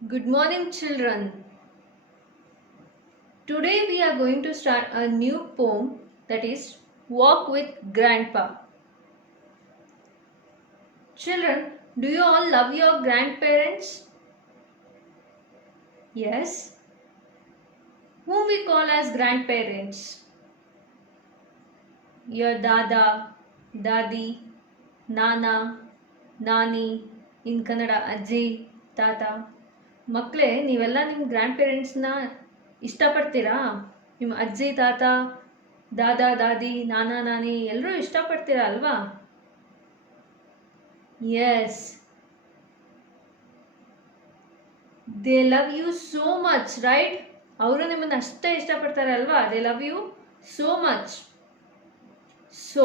Good morning, children. Today we are going to start a new poem, that is Walk with Grandpa. Children, do you all love your grandparents? Yes. Whom we call as grandparents? Your Dada, Dadi, Nana, Nani, in Kannada Ajji, Tata. ಮಕ್ಕಳೇ, ನೀವೆಲ್ಲ ನಿಮ್ಮ grand ಪೇರೆಂಟ್ಸ್ನ ಇಷ್ಟಪಡ್ತೀರಾ? ನಿಮ್ಮ ಅಜ್ಜಿ ತಾತ, ದಾದಾ ದಾದಿ, ನಾನಾ ನಾನಿ ಎಲ್ಲರೂ ಇಷ್ಟಪಡ್ತೀರಾ ಅಲ್ವಾ? Yes, they love you so much, right? ಅವರು ನಿಮ್ಮನ್ನು ಅಷ್ಟೇ ಇಷ್ಟಪಡ್ತಾರೆ ಅಲ್ವಾ? They love you so much. So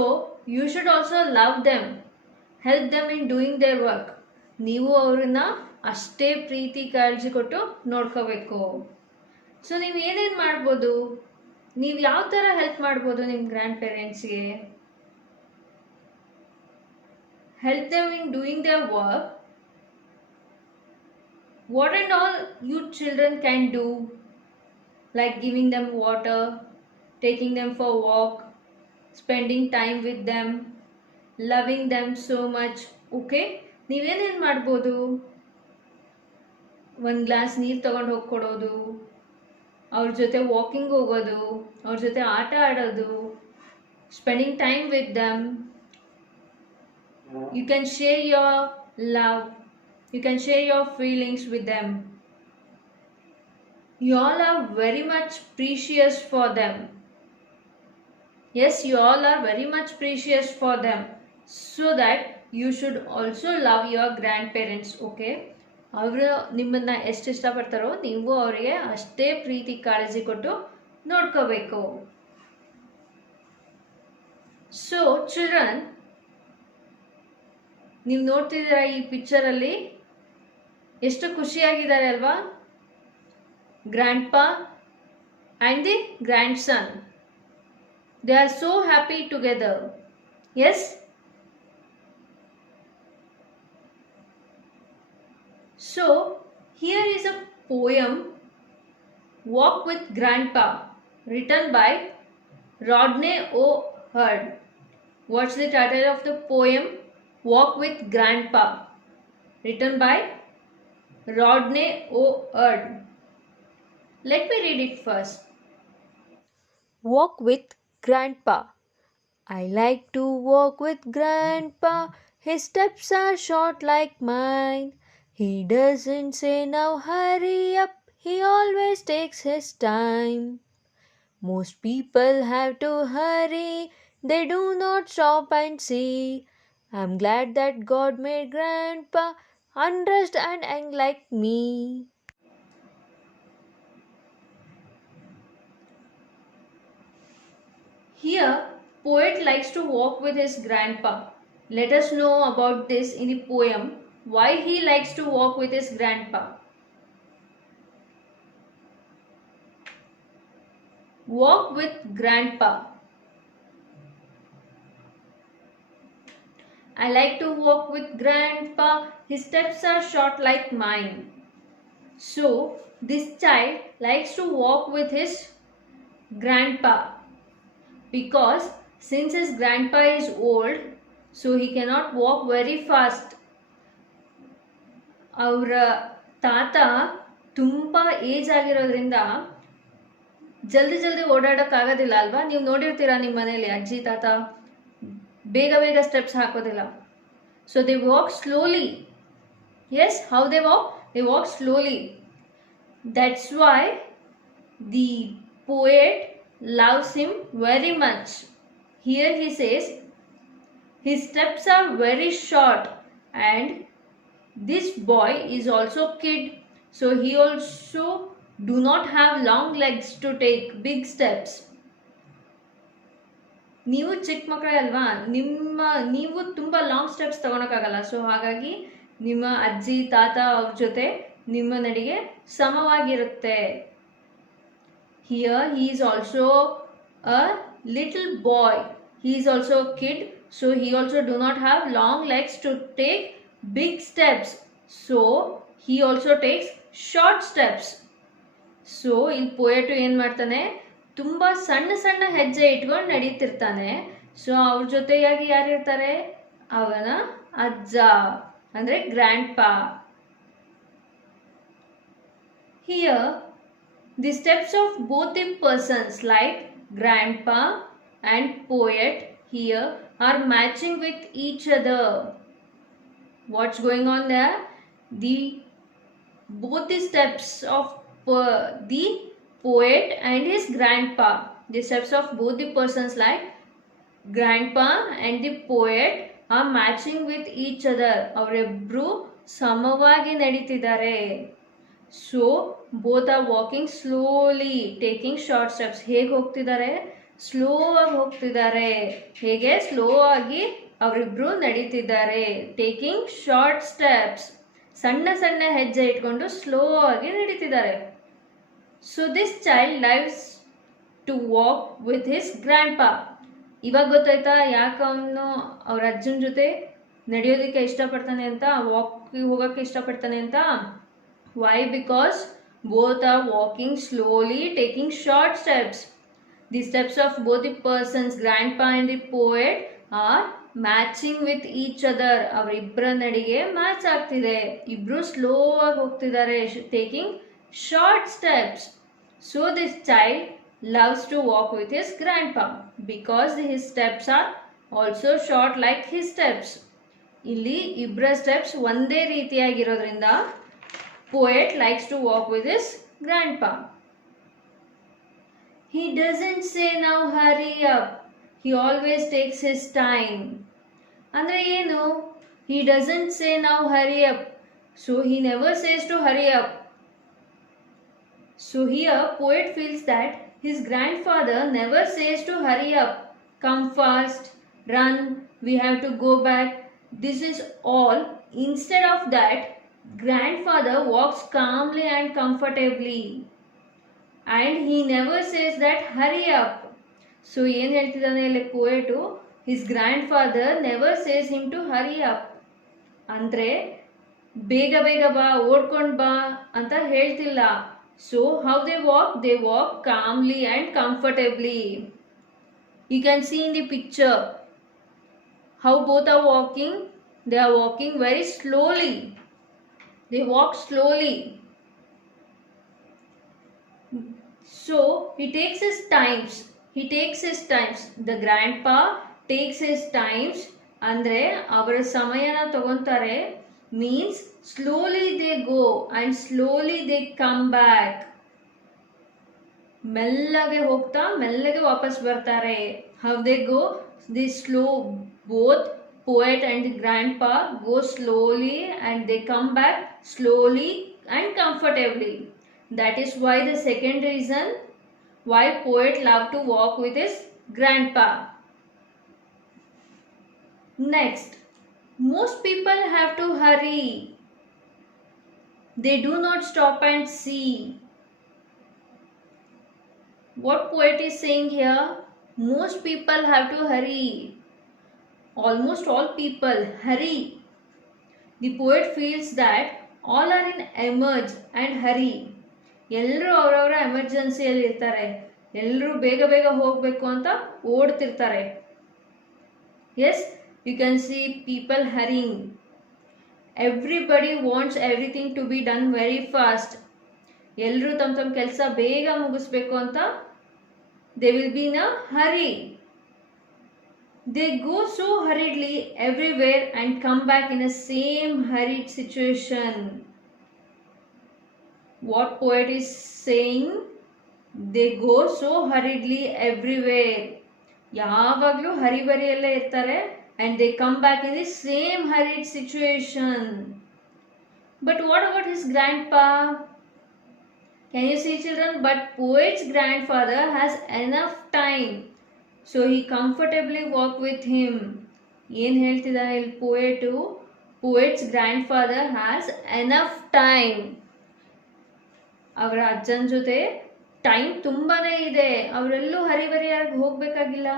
you should also love them, help them in doing their work. ನೀವು ಅವ್ರನ್ನ ಅಷ್ಟೇ ಪ್ರೀತಿ ಕಾಳಜಿ ಕೊಟ್ಟು ನೋಡ್ಕೋಬೇಕು. ಸೊ ನೀವು ಏನೇನು ಮಾಡ್ಬೋದು? ನೀವು ಯಾವ ಥರ ಹೆಲ್ಪ್ ಮಾಡ್ಬೋದು ನಿಮ್ಮ ಗ್ರ್ಯಾಂಡ್ ಪೇರೆಂಟ್ಸ್ಗೆ? Help them in doing their work. What and all you children can do, like giving them water, taking them for a walk, spending time with them, loving them so much. Okay, ನೀವೇನೇನು ಮಾಡ್ಬೋದು? ಒಂದು glass ನೀರು ತಗೊಂಡು ಹೋಗಿ ಕೊಡೋದು, ಅವ್ರ ಜೊತೆ walking ಹೋಗೋದು, ಅವ್ರ ಜೊತೆ ಆಟ ಆಡೋದು, spending time with them. You can share your love, you can share your feelings with them. You all are very much precious for them. Yes, you all are very much precious for them. So that you should also love your grandparents, okay? ಅವರು ನಿಮ್ಮನ್ನ ಎಷ್ಟು ಇಷ್ಟಪಡ್ತಾರೋ ನೀವು ಅವರಿಗೆ ಅಷ್ಟೇ ಪ್ರೀತಿ ಕಾಳಜಿ ಕೊಟ್ಟು ನೋಡ್ಕೋಬೇಕು. So children, ನೀವು ನೋಡ್ತಿದ್ದೀರಾ ಈ ಪಿಕ್ಚರಲ್ಲಿ ಎಷ್ಟು ಖುಷಿಯಾಗಿದ್ದಾರೆ ಅಲ್ವಾ? Grandpa and the grand son, they are so happy together. Yes, so here is a poem, walk with grandpa, written by Rodney O Hurd. What's the title of the poem? Walk with grandpa, written by Rodney O. Erd. Let me read it first. Walk with Grandpa. I like to walk with Grandpa. His steps are short like mine. He doesn't say now hurry up. He always takes his time. Most people have to hurry. They do not stop and see. I'm glad that God made Grandpa undressed and young like me. Here, poet likes to walk with his grandpa. Let us know about this in the poem, why he likes to walk with his grandpa. Walk with grandpa. I like to walk with grandpa. His steps are short like mine. So, this child likes to walk with his grandpa because since his grandpa is old, so he cannot walk very fast. ಅವರ ತಾತ ತುಂಬ age ಆಗಿರೋದ್ರಿಂದ ಜಲ್ದಿ ಜಲ್ದಿ ಓಡಾಡೋಕ್ಕಾಗೋದಿಲ್ಲ ಅಲ್ವಾ? ನೀವು ನೋಡಿರ್ತೀರಾ ನಿಮ್ಮ ಮನೇಲಿ ಅಜ್ಜಿ ತಾತ ಬೇಗ ಬೇಗ ಸ್ಟೆಪ್ಸ್ ಹಾಕೋದಿಲ್ಲ. So they walk slowly. Yes, how they walk? They walk slowly. That's why the poet loves him very much. Here he says, his steps are very short and this boy is also kid, so he also do not have long legs to take big steps. ನೀವು ಚಿಕ್ಕ ಮಕ್ಕಳೇ ಅಲ್ವಾ, ನೀವು ತುಂಬ long steps ತಗೊಳಕ್ಕಾಗಲ್ಲ. So ಹಾಗಾಗಿ ನಿಮ್ಮ ಅಜ್ಜಿ ತಾತ ಅವ್ರ ಜೊತೆ ನಿಮ್ಮ ನಡಿಗೆ ಸಮವಾಗಿರುತ್ತೆ. Here he is also a little boy. He is also a kid, so he also do not have long legs to take big steps. So he also takes short steps. So ಇಲ್ಲಿ poet ಏನು ಮಾಡ್ತಾನೆ, ತುಂಬ ಸಣ್ಣ ಸಣ್ಣ ಹೆಜ್ಜೆ ಇಟ್ಕೊಂಡು ನಡೀತಿರ್ತಾನೆ. So ಅವ್ರ ಜೊತೆಯಾಗಿ ಯಾರಿರ್ತಾರೆ, ಅವನ ಅಜ್ಜ ಅಂದರೆ ಗ್ರ್ಯಾಂಡ್ ಪಾ. Here the steps of both the persons like grand ಪಾ and poet here are matching with each other. What's going on there? Both the steps of the poet and his grandpa, the steps of both the persons like grandpa and the poet are matching with each other. ಅವರಿಬ್ರು ಸಮವಾಗಿ ನಡೀತಿದ್ದಾರೆ. So both are walking slowly, taking short steps. ಹೇಗೆ ಹೋಗ್ತಿದ್ದಾರೆ, slow ಆಗಿ ಹೋಗ್ತಿದ್ದಾರೆ. ಹೇಗೆ slow ಆಗಿ ಅವರಿಬ್ರು ನಡೀತಿದ್ದಾರೆ. Taking short steps, ಸಣ್ಣ ಸಣ್ಣ ಹೆಜ್ಜೆ ಇಟ್ಕೊಂಡು ಸ್ಲೋ ಆಗಿ ನಡೀತಿದ್ದಾರೆ. So this child lives to walk with his grand pa. ಇವಾಗ ಗೊತ್ತಾಯ್ತಾ ಯಾಕೆ ಅವನು ಅವ್ರ ಅಜ್ಜನ ಜೊತೆ ನಡೆಯೋದಕ್ಕೆ ಇಷ್ಟಪಡ್ತಾನೆ ಅಂತ, ವಾಕ್ ಹೋಗೋಕ್ಕೆ ಇಷ್ಟಪಡ್ತಾನೆ ಅಂತ. Why? Because both are walking slowly, taking short steps. The steps of both the persons, grandpa and the poet, are matching with each other. ಅವರಿಬ್ಬರ ನಡಿಗೆ ಮ್ಯಾಚ್ ಆಗ್ತಿದೆ. ಇಬ್ರು ಸ್ಲೋ ಆಗಿ ಹೋಗ್ತಿದ್ದಾರೆ, taking short steps. So this child loves to walk with his grandpa because his steps are also short like his steps. ಇಲ್ಲಿ ಇಬ್ಬರ steps ಒಂದೇ ರೀತಿಯಾಗಿರೋದ್ರಿಂದ poet likes to walk with his grandpa. He doesn't say now hurry up. He always takes his time. ಅಂದ್ರೆ ಏನು? He doesn't say now hurry up. So he never says to hurry up. So here poet feels that his grandfather never says to hurry up. Come fast, run, we have to go back. This is all. Instead of that, grandfather walks calmly and comfortably. And he never says that hurry up. So ಏನು ಹೇಳ್ತಿದ್ದಾನೆ ಇಲ್ಲಿ poet, his grand father never says him to hurry up. ಅಂದರೆ ಬೇಗ ಬೇಗ ಬಾ, ಓಡ್ಕೊಂಡು ಬಾ ಅಂತ ಹೇಳ್ತಿಲ್ಲ. So how they walk calmly and comfortably. You can see in the picture how both are walking. They are walking very slowly. They walk slowly. So he takes his times. The grandpa takes his times. ಅಂದ್ರೆ ಅವರ ಸಮಯನ ತಗೊಂತಾರೆ. Means slowly they go and slowly they come back. ಮೆಲ್ಲಗೆ ಹೋಗ್ತಾ ಮೆಲ್ಲಗೆ ವಾಪಸ್ ಬರ್ತಾರೆ. How they go? They slow. Both poet and the grandpa go slowly and they come back slowly and comfortably. That is why the second reason why poet loved to walk with his grandpa. Next, most people have to hurry. They do not stop and see. What poet is saying here? Most people have to hurry. Almost all people hurry. The poet feels that all are in emerge and hurry. ಎಲ್ಲರೂ ಅವರವರ ಎಮರ್ಜೆನ್ಸಿಯಲ್ಲಿ ಇರ್ತಾರೆ. ಎಲ್ಲರೂ ಬೇಗ ಬೇಗ ಹೋಗಬೇಕು ಅಂತ ಓಡ್ತಿರ್ತಾರೆ. Yes, you can see people hurrying. Everybody wants everything to be done very fast. ಎಲ್ಲರೂ ತಮ್ಮ ತಮ್ಮ ಕೆಲಸ ಬೇಗ ಮುಗಿಸ್ಬೇಕು ಅಂತ they will be in a hurry. They go so hurriedly everywhere and come back in a same hurried situation. What poet is saying? They go so hurriedly everywhere. ಯಾವಾಗಲೂ ಹರಿಬರಿಯಲ್ಲೇ ಇರ್ತಾರೆ and they come back in the same hurried situation. But what about his grandpa? Can you see, children? But poet's grandfather has enough time, so he comfortably walk with him. ಏನು ಹೇಳ್ತಿದ್ದಾನೆ ಇಲ್ಲಿ ಪೋಯೆಟು? Poet's grandfather has enough time. ಅವರ ಅಜ್ಜನ ಜೊತೆ time ತುಂಬಾನೇ ಇದೆ, ಅವರೆಲ್ಲೂ ಹರಿಬರಿಯಾಗಿ ಹೋಗಬೇಕಾಗಿಲ್ಲ.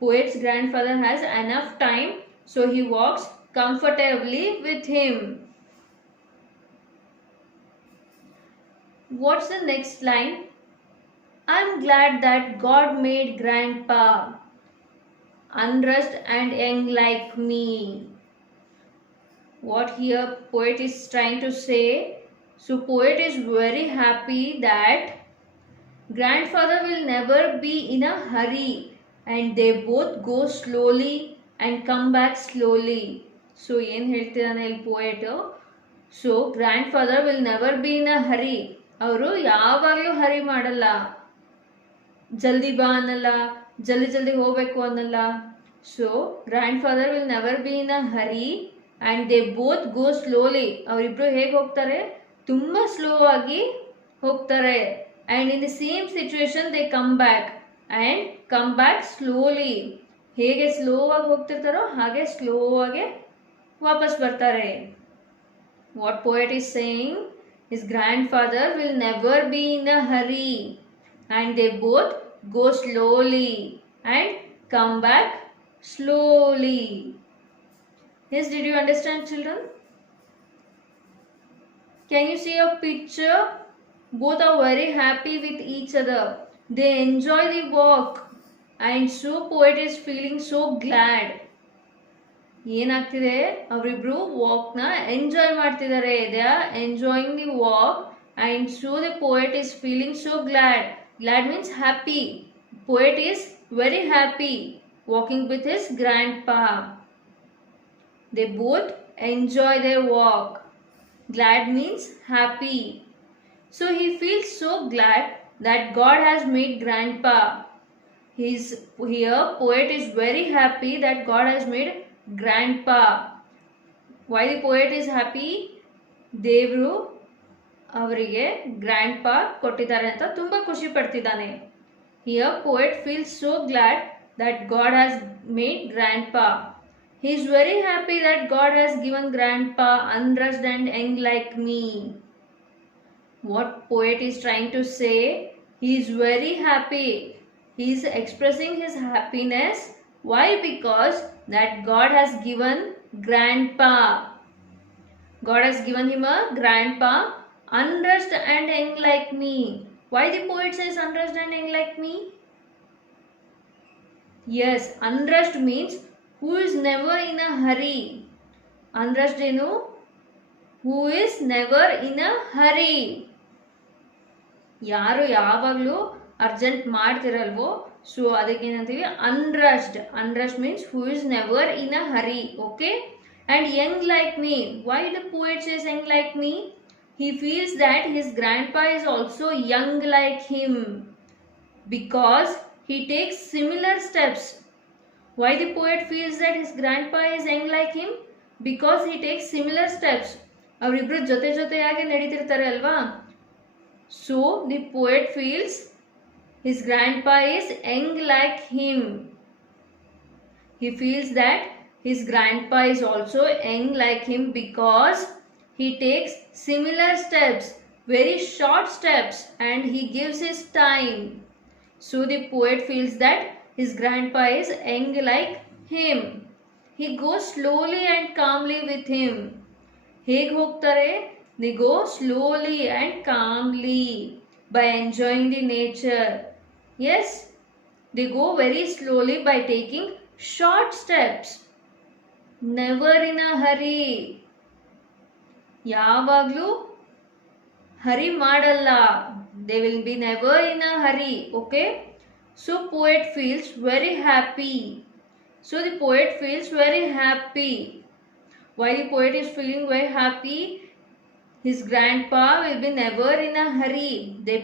Poet's grandfather has enough time, so he walks comfortably with him. What's the next line? I'm glad that God made grandpa unrushed and young like me. What here poet is trying to say? So poet is very happy that grandfather will never be in a hurry and they both go slowly and come back slowly. So ಏನು ಹೇಳ್ತಿದ್ದಾನೆ ಇಲ್ಲಿ poet? So grand father will never be in a hurry. ಅವರು ಯಾವಾಗಲೂ ಹರಿ ಮಾಡಲ್ಲ, ಜಲ್ದಿ ಬಾ ಅನ್ನಲ್ಲ, ಜಲ್ದಿ ಜಲ್ದಿ ಹೋಗ್ಬೇಕು ಅನ್ನಲ್ಲ. So grand father will never be in a Hari and they both go slowly. ಅವರಿಬ್ರು ಹೇಗೆ ಹೋಗ್ತಾರೆ? ತುಂಬ ಸ್ಲೋ ಆಗಿ ಹೋಗ್ತಾರೆ. And in the same situation they come back slowly. ಹೇಗೆ ಸ್ಲೋ ಆಗಿ ಹೋಗ್ತಿರ್ತಾರೋ ಹಾಗೆ ಸ್ಲೋ ಆಗಿ ವಾಪಸ್ ಬರ್ತಾರೆ. What poet is saying? His grandfather will never be in a hurry and they both go slowly and come back slowly. Yes, did you understand, children? Can you see a picture? Both are very happy with each other. They enjoy the walk and so poet is feeling so glad. ಏನಾಗ್ತಿದೆ? ಅವರಿಬ್ರು ವಾಕ್ನ enjoy ಮಾಡ್ತಿದ್ದಾರೆ. They are enjoying the walk and so the poet is feeling so glad. Glad means happy. Poet is very happy walking with his grand pa. They both enjoy their walk. Glad means happy. So he feels so glad that God has made grandpa. Here poet is very happy that God has made grandpa. Why the poet is happy? ದೇವರು ಅವರಿಗೆ grand ಪಾ ಕೊಟ್ಟಿದ್ದಾರೆ ಅಂತ ತುಂಬ ಖುಷಿ ಪಡ್ತಿದ್ದಾನೆ. Here poet feels so glad that God has made grandpa. He is very happy that God has given grandpa unrushed and young like me. What poet is trying to say? He is very happy. He is expressing his happiness. Why? Because that God has given grandpa. God has given him a grandpa unrushed and young like me. Why the poet says unrushed and young like me? Yes, unrushed means who is never in a hurry. Unrushed ಏನು? Who is never in a hurry. ಯಾರು ಯಾವಾಗಲೂ urgent ಮಾಡ್ತಿರಲ್ವೋ, so ಅದಕ್ಕೆ ಏನಂತೀವಿ? Unrushed. Unrushed means who is never in a hurry. Okay. And young like me. Why the poet says young like me? He feels that his grandpa is also young like him because he takes similar steps. Why the poet feels that his grandpa is young like him? Because he takes similar steps. ಅವರಿಬ್ರು ಜೊತೆ ಜೊತೆಯಾಗಿ ನಡೀತಿರ್ತಾರೆ ಅಲ್ವಾ? So the poet feels his grandpa is young like him. He feels that his grandpa is also young like him because he takes similar steps, very short steps, and he gives his time. So the poet feels that his grandpa is young like him. He goes slowly and calmly with him. ಹೇಗೆ ಹೋಗ್ತಾರೆ? They go slowly and calmly by enjoying the nature. Yes, they go very slowly by taking short steps. Never in a hurry. ಯಾವಾಗಲೂ ಹರಿ ಮಾಡಲ್ಲ. They will be never in a hurry. Okay. So poet feels very happy. So the poet feels very happy. Why the poet is feeling very happy? His grandpa will be never in a hurry. They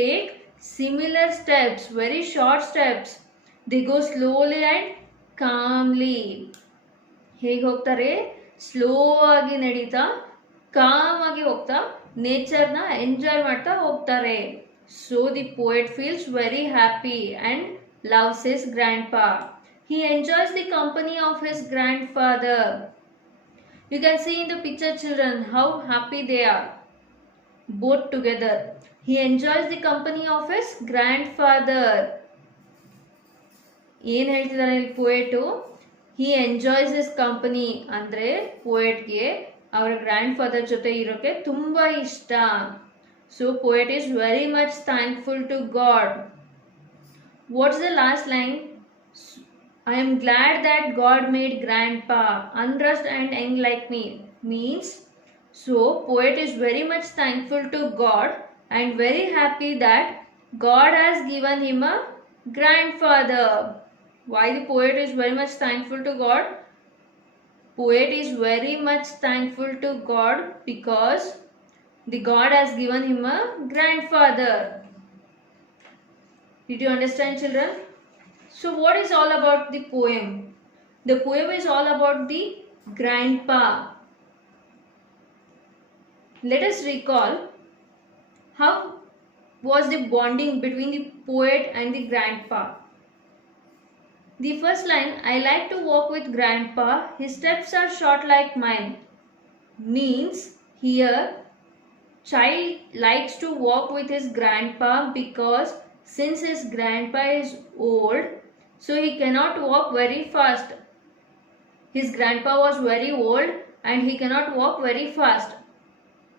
take similar steps, very short steps. They go slowly and calmly. ಹೇಗೆ ಹೋಗ್ತಾರೆ? Slow ಆಗಿ ನಡೀತಾ, com ಆಗಿ ಹೋಗ್ತಾ, ನೇಚರ್ನ enjoy ಮಾಡ್ತಾ ಹೋಗ್ತಾರೆ. So the poet feels very happy and loves his grandpa. He enjoys the company of his grandfather. You can see in the picture, children, how happy they are both together. He enjoys the company of his grandfather. ಏನು ಹೇಳ್ತಿದ್ದಾರೆ ಇಲ್ಲಿ ಪೋಯೆಟು? He enjoys his company ಅಂದರೆ ಪೋಯೆಟ್ಗೆ ಅವರ grand father ಜೊತೆ ಇರೋಕ್ಕೆ ತುಂಬ ಇಷ್ಟ. So poet is very much thankful to God. What's the last line? I am glad that God made grandpa unrushed and young like me. Means, so poet is very much thankful to God and very happy that God has given him a grandfather. Why the poet is very much thankful to God? Poet is very much thankful to God because the God has given him a grandfather. Did you understand, children? So what is all about the poem? The poem is all about the grandpa. Let us recall how was the bonding between the poet and the grandpa. The first line, I like to walk with grandpa, his steps are short like mine, means here child likes to walk with his grandpa because since his grandpa is old, so he cannot walk very fast. His grandpa was very old and he cannot walk very fast.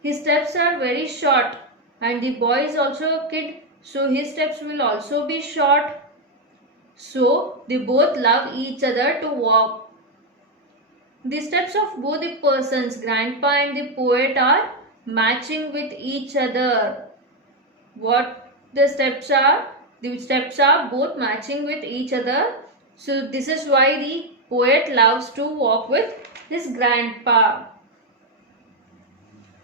His steps are very short and the boy is also a kid, so his steps will also be short. So they both love each other to walk. The steps of both the persons, grandpa and the poet, are matching with each other. What the steps are? The steps are both matching with each other. So this is why the poet loves to walk with his grandpa.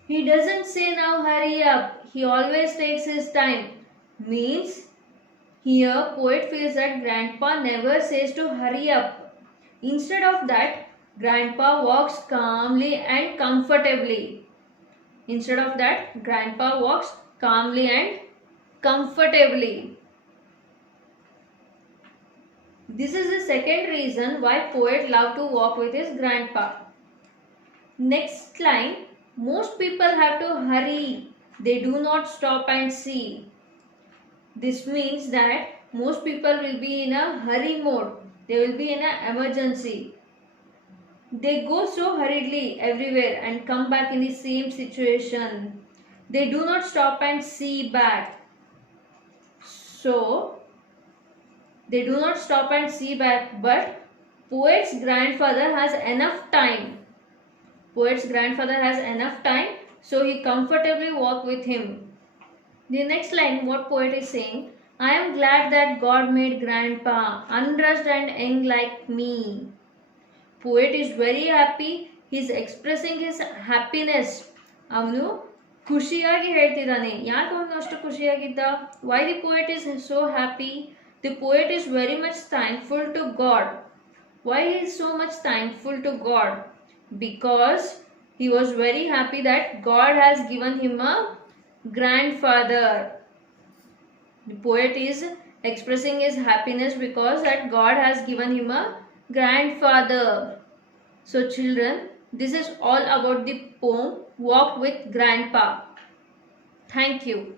He doesn't say now hurry up. He always takes his time. Means here poet feels that grandpa never says to hurry up. Instead of that, grandpa walks calmly and comfortably. Instead of that, grandpa walks calmly and comfortably. This is the second reason why poet loved to walk with his grandpa. Next line, most people have to hurry. They do not stop and see. This means that most people will be in a hurry mode. They will be in an emergency. They go so hurriedly everywhere and come back in the same situation. They do not stop and see back. So, they do not stop and see back, but poet's grandfather has enough time. Poet's grandfather has enough time, so he comfortably walk with him. The next line, what poet is saying, I am glad that God made grandpa unrushed and young like me. Poet is very happy. He is expressing his happiness. ಅವನು ಖುಷಿಯಾಗಿ ಹೇಳ್ತಿದ್ದಾನೆ. ಯಾಕೆ ಅವನು ಅಷ್ಟು ಖುಷಿಯಾಗಿದ್ದ? Why the poet is so happy? The poet is very much thankful to God. Why he is so much thankful to God? Because he was very happy that God has given him a grandfather. The poet is expressing his happiness because that God has given him a grandfather. So children, this is all about the poem Walk with Grandpa. Thank you.